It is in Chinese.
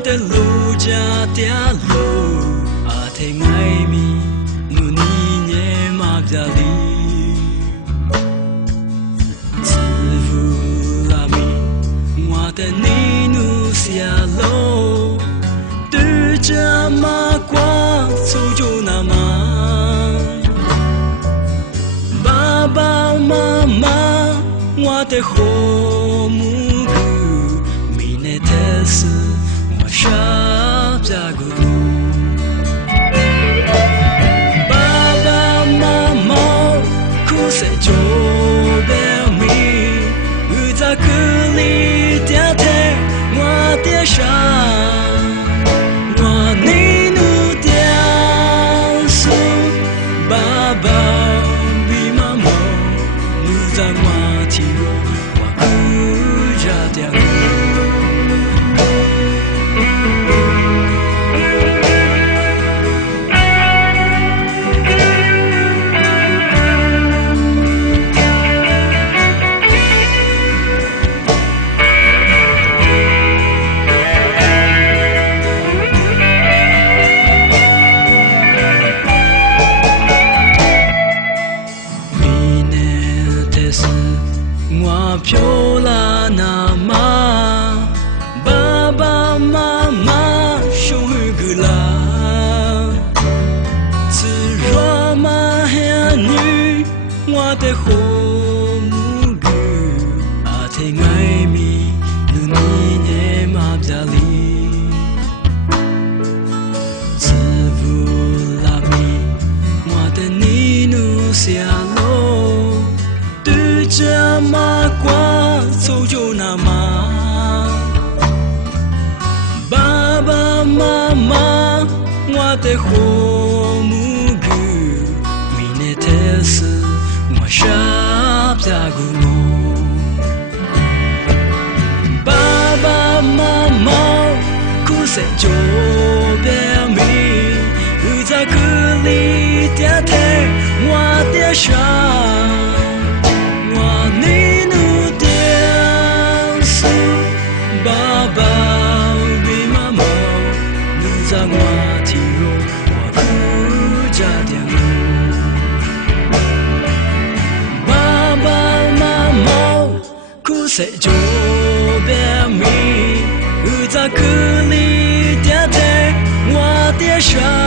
的路家的路，阿天爱米，努尼耶马家里，自负拉米，我的尼努下路，对着马瓜走就那么，爸爸妈妈，我的后母。是我傻家姑，爸爸妈妈苦涩就别米，我在苦里点点我的伤，我你努点数，爸爸比妈妈努在我提我苦家点。我飘啦那嘛，爸爸妈妈手个啦，自若嘛黑女，我的后母个，阿天爱米，努尼耶马家里，自负拉米，我的尼努下路。这马瓜走就那么，爸爸妈妈，我的后母个，明年的事我傻家姑母，爸爸妈妈苦涩就别米，我在苦里点点我的伤。我提入我苦家的路，爸爸妈妈苦涩就别米，我在苦里点点我的伤。